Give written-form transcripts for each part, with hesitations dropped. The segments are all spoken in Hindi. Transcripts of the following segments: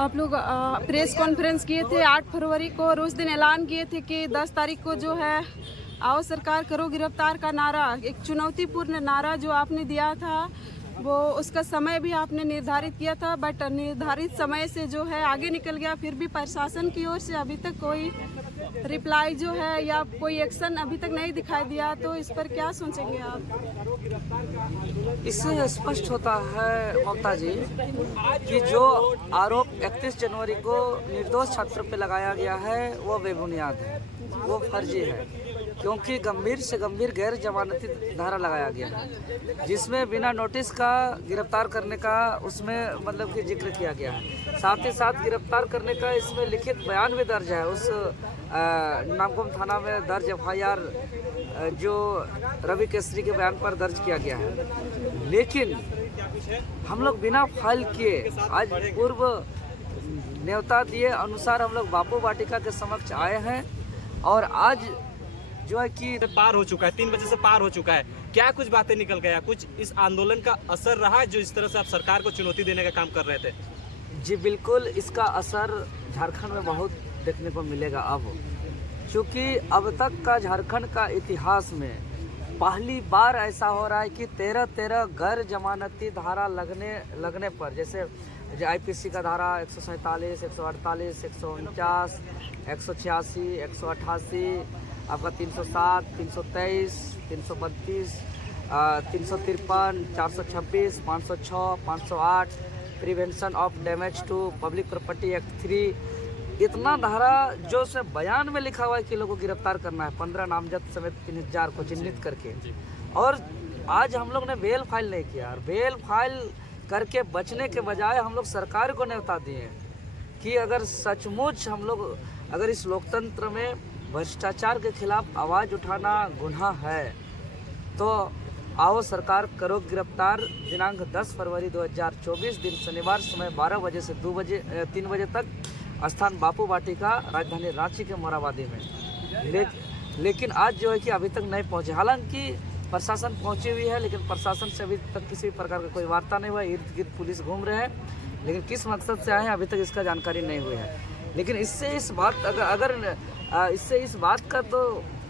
आप लोग प्रेस कॉन्फ्रेंस किए थे 8 फरवरी को और उस दिन ऐलान किए थे कि 10 तारीख को जो है आओ सरकार करो गिरफ्तार का नारा, एक चुनौतीपूर्ण नारा जो आपने दिया था, वो उसका समय भी आपने निर्धारित किया था, बट निर्धारित समय से जो है आगे निकल गया। फिर भी प्रशासन की ओर से अभी तक कोई रिप्लाई जो है या कोई एक्शन अभी तक नहीं दिखाई दिया, तो इस पर क्या सोचेंगे आप? इससे स्पष्ट होता है ममता जी कि जो आरोप 31 जनवरी को निर्दोष छात्रों पर लगाया गया है वो बेबुनियाद है, वो फर्जी है, क्योंकि गंभीर से गंभीर गैर जमानती धारा लगाया गया है जिसमें बिना नोटिस का गिरफ्तार करने का उसमें मतलब कि जिक्र किया गया है। साथ ही साथ गिरफ्तार करने का इसमें लिखित बयान भी दर्ज है, उस नामकुम थाना में दर्ज FIR जो रवि केसरी के बयान पर दर्ज किया गया है। लेकिन हम लोग बिना फाइल किए आज पूर्व न्योता दिए अनुसार हम लोग बापू वाटिका के समक्ष आए हैं और आज जो है कि पार हो चुका है, 3 बजे से पार हो चुका है। क्या कुछ बातें निकल गया, कुछ इस आंदोलन का असर रहा जो इस तरह से आप सरकार को चुनौती देने का काम कर रहे थे? जी बिल्कुल, इसका असर झारखंड में बहुत देखने को मिलेगा अब, क्योंकि अब तक का झारखंड का इतिहास में पहली बार ऐसा हो रहा है कि 13 गैर जमानती धारा लगने पर, जैसे IPC का धारा 147, 148, 149, 186, 188, आपका 307, 323, 332, 353, 426, 506, 508, prevention of damage to public property act 3, इतना धारा जो से बयान में लिखा हुआ है कि लोगों को गिरफ्तार करना है, 15 नामजद समेत 3000 को चिन्हित करके। और आज हम लोग ने बेल फाइल नहीं किया, और बेल फाइल करके बचने के बजाय हम लोग सरकार को न्योता दिए कि अगर सचमुच हम लोग अगर इस लोकतंत्र में भ्रष्टाचार के खिलाफ आवाज़ उठाना गुनाह है तो आओ सरकार करो गिरफ्तार। दिनांक 10 फरवरी 2024 दिन शनिवार समय 12 बजे से 3 बजे तक, स्थान बापू वाटिका, राजधानी रांची के मोराबादी में। लेकिन आज जो है कि अभी तक नहीं पहुंचे। हालांकि प्रशासन पहुंची हुई है, लेकिन प्रशासन से अभी तक किसी प्रकार का कोई वार्ता नहीं हुआ। इर्द गिर्द पुलिस घूम रहे हैं, लेकिन किस मकसद से आए हैं अभी तक इसका जानकारी नहीं हुई है। लेकिन इससे इस बात का तो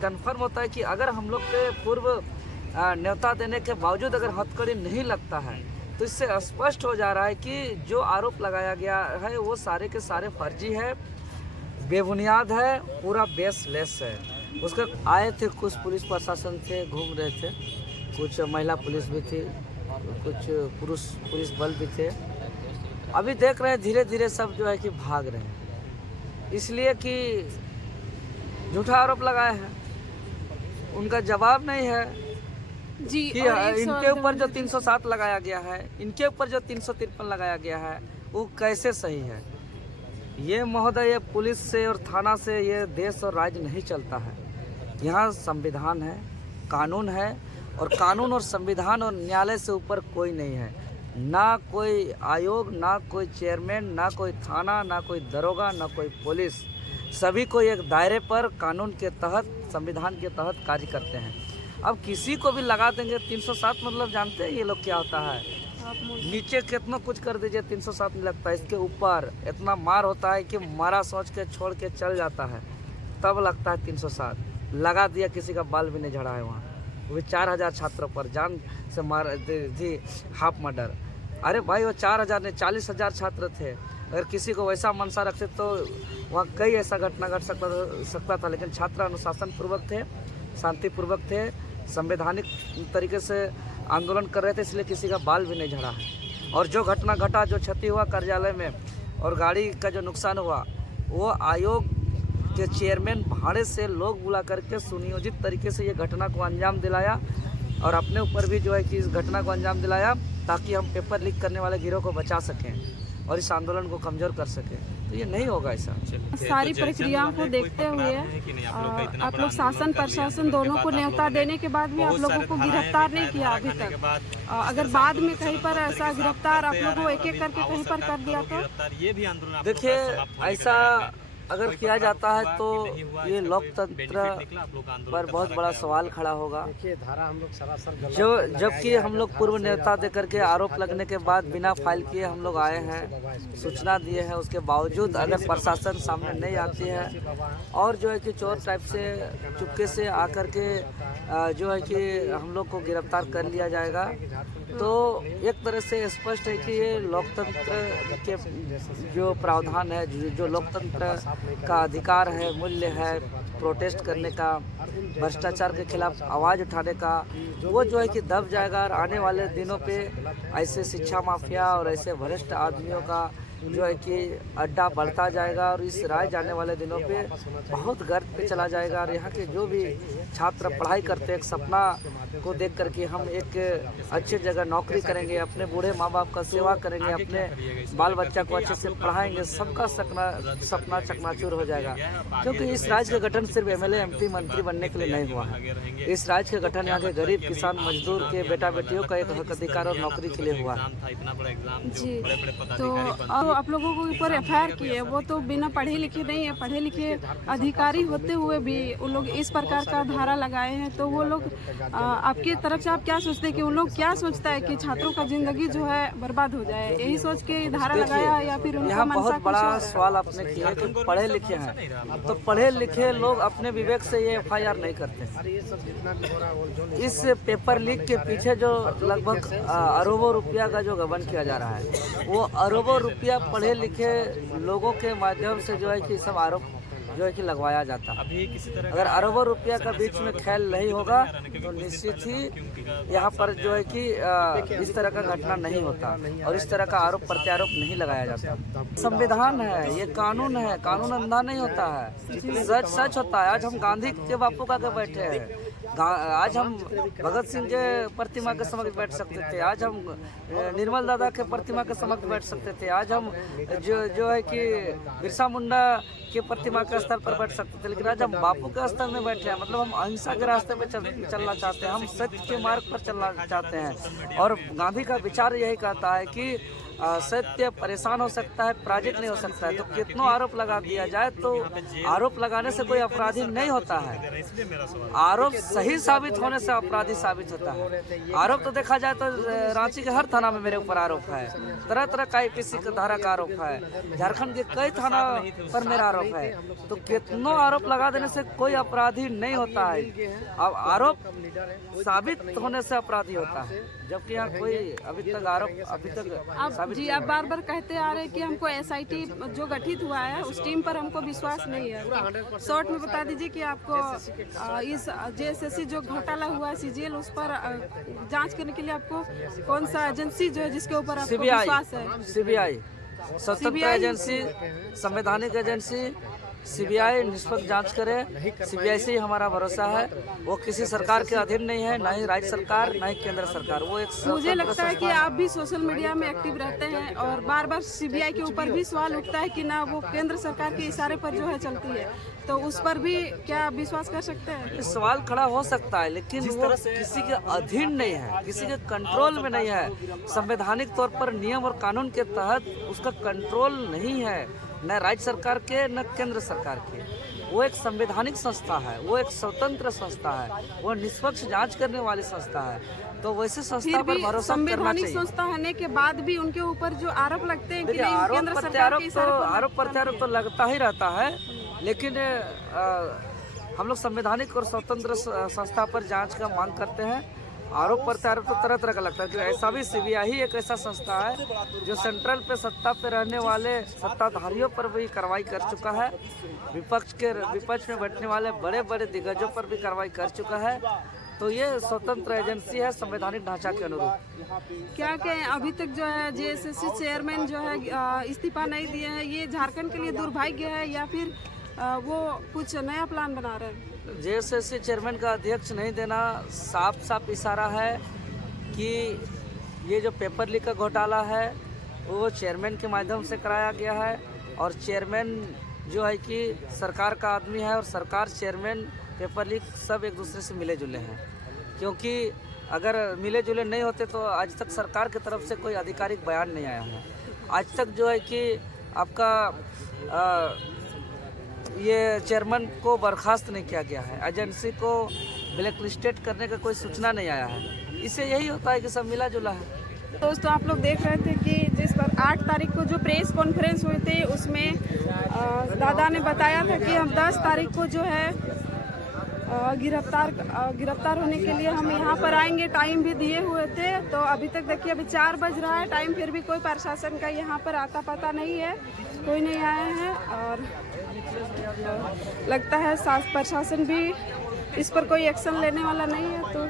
कन्फर्म होता है कि अगर हम लोग के पूर्व न्योता देने के बावजूद अगर हथकड़ी नहीं लगता है तो इससे स्पष्ट हो जा रहा है कि जो आरोप लगाया गया है वो सारे के सारे फर्जी है, बेबुनियाद है, पूरा बेसलेस है। उसका आए थे कुछ पुलिस प्रशासन थे, घूम रहे थे, कुछ महिला पुलिस भी थी, कुछ पुरुष पुलिस बल भी थे। अभी देख रहे हैं धीरे धीरे सब जो है कि भाग रहे हैं, इसलिए कि झूठा आरोप लगाए हैं, उनका जवाब नहीं है जी। कि इनके ऊपर जो 307 लगाया गया है, इनके ऊपर जो 353 लगाया गया है वो कैसे सही है। ये महोदय, ये पुलिस से और थाना से ये देश और राज्य नहीं चलता है। यहाँ संविधान है, कानून है, और कानून और संविधान और न्यायालय से ऊपर कोई नहीं है। ना कोई आयोग, ना कोई चेयरमैन, ना कोई थाना, ना कोई दरोगा, ना कोई पुलिस, सभी को एक दायरे पर कानून के तहत, संविधान के तहत कार्य करते हैं। अब किसी को भी लगा देंगे 307, मतलब जानते हैं ये लोग क्या होता है, नीचे कितना कुछ कर दीजिए 307 नहीं लगता, इसके ऊपर इतना मार होता है कि मारा सोच के छोड़ के चल जाता है, तब लगता है 307। लगा दिया, किसी का बाल भी नहीं झड़ा है वहाँ, वो भी 4000 छात्रों पर जान से मार दी, हाफ मर्डर। अरे भाई, वो 4000 नहीं 40,000 छात्र थे। अगर किसी को वैसा मनसा रखते तो वहाँ कई ऐसा घटना घट सकता था, लेकिन छात्र अनुशासन पूर्वक थे, शांतिपूर्वक थे, संवैधानिक तरीके से आंदोलन कर रहे थे, इसलिए किसी का बाल भी नहीं झड़ा है। और जो घटना घटा, जो क्षति हुआ कार्यालय में और गाड़ी का जो नुकसान हुआ, वो आयोग के चेयरमैन भाड़े से लोग बुला करके सुनियोजित तरीके से ये घटना को अंजाम दिलाया, और अपने ऊपर भी जो है कि इस घटना को अंजाम दिलाया ताकि हम पेपर लीक करने वाले गिरोह को बचा सकें और इस आंदोलन को कमज़ोर कर सकें। तो ये नहीं होगा ऐसा। सारी प्रक्रियाओं को देखते हुए आप लोग शासन प्रशासन दोनों को न्योता देने के बाद भी आप लोगों को गिरफ्तार नहीं किया अभी तक। अगर बाद में कहीं पर ऐसा गिरफ्तार आप लोगों को एक एक करके कहीं पर कर दिया तो? देखिए, ऐसा अगर किया जाता है तो ये लोकतंत्र पर बहुत बड़ा सवाल खड़ा होगा। जो जबकि हम लोग पूर्व नेता दे करके आरोप लगने के बाद बिना फाइल किए हम लोग आए हैं, सूचना दिए हैं, उसके बावजूद अगर प्रशासन सामने नहीं आती है और जो है कि चोर टाइप से चुपके से आकर के जो है कि हम लोग को गिरफ्तार कर लिया जाएगा, तो एक तरह से स्पष्ट है कि ये लोकतंत्र के जो प्रावधान है, जो लोकतंत्र का अधिकार है, मूल्य है, प्रोटेस्ट करने का, भ्रष्टाचार के खिलाफ आवाज़ उठाने का, वो जो है कि दब जाएगा। और आने वाले दिनों पे ऐसे शिक्षा माफिया और ऐसे भ्रष्ट आदमियों का जो है कि अड्डा बढ़ता जाएगा और इस राज्य आने वाले दिनों पे बहुत गर्त पे चला जाएगा। और यहाँ के जो भी छात्र पढ़ाई करते हैं, एक सपना को देख करके हम एक अच्छी जगह नौकरी करेंगे, अपने बूढ़े माँ बाप का सेवा करेंगे, अपने बाल बच्चा को अच्छे से पढ़ाएंगे, सबका सपना चकनाचूर हो जाएगा। क्योंकि इस राज्य का गठन सिर्फ एमएलए एमपी मंत्री बनने के लिए नहीं हुआ है। इस राज्य का गठन यहाँ के गरीब किसान मजदूर के बेटा बेटियों का एक हक अधिकार और नौकरी के लिए हुआ है। जी, तो आप लोगों को ऊपर एफआईआर की है, वो तो बिना पढ़े लिखे नहीं है, पढ़े लिखे अधिकारी होते हुए भी उन लोग इस प्रकार का धारा लगाए हैं। तो वो लोग आपकी तरफ से आप क्या सोचते हैं कि उन लोग क्या सोचता है कि छात्रों का जिंदगी जो है बर्बाद हो जाए, यही सोच के धारा लगाया या फिर उनका यहाँ मनसा बहुत बड़ा सवाल आपने किया कि पढ़े लिखे हैं, तो पढ़े लिखे लोग अपने विवेक से ये एफआईआर नहीं करते। इस पेपर लीक के पीछे जो लगभग अरबों रुपया का जो गबन किया जा रहा है, वो अरबों रुपया पढ़े लिखे लोगों के माध्यम से जो है कि सब आरोप जो है कि लगवाया जाता है। अगर अरबों रुपया का बीच में खेल नहीं होगा तो निश्चित ही यहाँ पर जो है कि इस तरह का घटना नहीं होता और इस तरह का आरोप प्रत्यारोप नहीं लगाया जाता। संविधान है, ये कानून है, कानून अंधा नहीं होता है, सच सच होता है। आज हम गांधी के बापू का बैठे हैं, आज हम भगत सिंह के प्रतिमा के समक्ष बैठ सकते थे, आज हम निर्मल दादा के प्रतिमा के समक्ष बैठ सकते थे, आज हम जो है कि बिरसा मुंडा के प्रतिमा के स्तर पर बैठ सकते थे, लेकिन आज हम बापू के स्तर में बैठे हैं। मतलब हम अहिंसा के रास्ते पे चलना चाहते हैं, हम सत्य के मार्ग पर चलना चाहते हैं। और गांधी का विचार यही कहता है कि सत्य परेशान हो सकता है, पराजित नहीं हो सकता है। तो कितनों आरोप लगा दिया जाए तो आरोप लगाने से कोई अपराधी नहीं होता है, आरोप सही साबित होने से अपराधी साबित होता है। आरोप तो देखा जाए तो रांची के हर थाना में मेरे ऊपर आरोप है, तरह तरह का आईपीसी का धारा का आरोप है, झारखंड के कई थाना पर मेरा आरोप है। तो कितनों आरोप लगा देने से कोई अपराधी नहीं होता है, अब आरोप साबित होने से अपराधी होता है, जबकि यहाँ कोई अभी तक अब जी आप बार बार कहते आ रहे हैं कि हमको एसआईटी जो गठित हुआ है उस टीम पर हमको विश्वास नहीं है। शॉर्ट में बता दीजिए कि आपको इस जेएसएससी जो घोटाला हुआ है सीजीएल, उस पर जांच करने के लिए आपको कौन सा एजेंसी जो है जिसके ऊपर आपको विश्वास है? सीबीआई स्वतंत्र एजेंसी, संवैधानिक एजेंसी, सीबीआई निष्पक्ष जांच करे। सीबीआई से ही हमारा भरोसा है, वो किसी सरकार के अधीन नहीं है, ना ही राज्य सरकार, ना ही केंद्र सरकार। वो एक मुझे लगता है कि आप भी सोशल मीडिया में एक्टिव रहते हैं और बार बार सीबीआई के ऊपर भी सवाल उठता है कि ना वो केंद्र सरकार के इशारे पर जो है चलती है, तो उस पर भी क्या विश्वास कर सकते हैं? सवाल खड़ा हो सकता है, लेकिन वो किसी के अधीन नहीं है, किसी के कंट्रोल में नहीं है। संवैधानिक तौर पर नियम और कानून के तहत उसका कंट्रोल नहीं है, न राज्य सरकार के न केंद्र सरकार के। वो एक संवैधानिक संस्था है, वो एक स्वतंत्र संस्था है, वो निष्पक्ष जांच करने वाली संस्था है। तो वैसे संस्था पर भरोसा करना चाहिए। संवैधानिक संस्था होने के बाद भी उनके ऊपर जो आरोप लगते हैं कि नहीं केंद्र सरकार के इशारे पर, आरोप प्रत्यारोप तो लगता ही रहता है, लेकिन हम लोग संवैधानिक और स्वतंत्र संस्था पर जांच का मांग करते हैं। आरोप प्रत्यारोप तो तरह तरह का लगता है कि ऐसा भी सीबीआई एक ऐसा संस्था है जो सेंट्रल पे सत्ता पे रहने वाले सत्ताधारियों पर भी कार्रवाई कर चुका है, विपक्ष में बैठने वाले बड़े बड़े दिग्गजों पर भी कार्रवाई कर चुका है। तो ये स्वतंत्र एजेंसी है संवैधानिक ढांचा के अनुरूप। क्या कहें, अभी तक जो है जेएसएससी चेयरमैन जो है इस्तीफा नहीं दिए हैं, ये झारखंड के लिए दुर्भाग्य है या फिर वो कुछ नया प्लान बना रहे हैं? जेएसएससी चेयरमैन का अध्यक्ष नहीं देना साफ साफ इशारा है कि ये जो पेपर लीक का घोटाला है वो चेयरमैन के माध्यम से कराया गया है। और चेयरमैन जो है कि सरकार का आदमी है और सरकार, चेयरमैन, पेपर लीक सब एक दूसरे से मिले जुले हैं। क्योंकि अगर मिले जुले नहीं होते तो आज तक सरकार की तरफ से कोई आधिकारिक बयान नहीं आया है। आज तक जो है कि आपका ये चेयरमैन को बर्खास्त नहीं किया गया है, एजेंसी को ब्लैक लिस्टेड करने का कोई सूचना नहीं आया है। इससे यही होता है कि सब मिला जुला है। दोस्तों आप लोग देख रहे थे कि जिस पर 8 तारीख को जो प्रेस कॉन्फ्रेंस हुई थी उसमें दादा ने बताया था कि हम 10 तारीख को जो है गिरफ्तार होने के लिए हम यहाँ पर आएंगे, टाइम भी दिए हुए थे। तो अभी तक देखिए अभी 4 बज रहा है टाइम, फिर भी कोई प्रशासन का यहाँ पर आता पता नहीं है, कोई नहीं आया है। और लगता है प्रशासन भी इस पर कोई एक्शन लेने वाला नहीं है। तो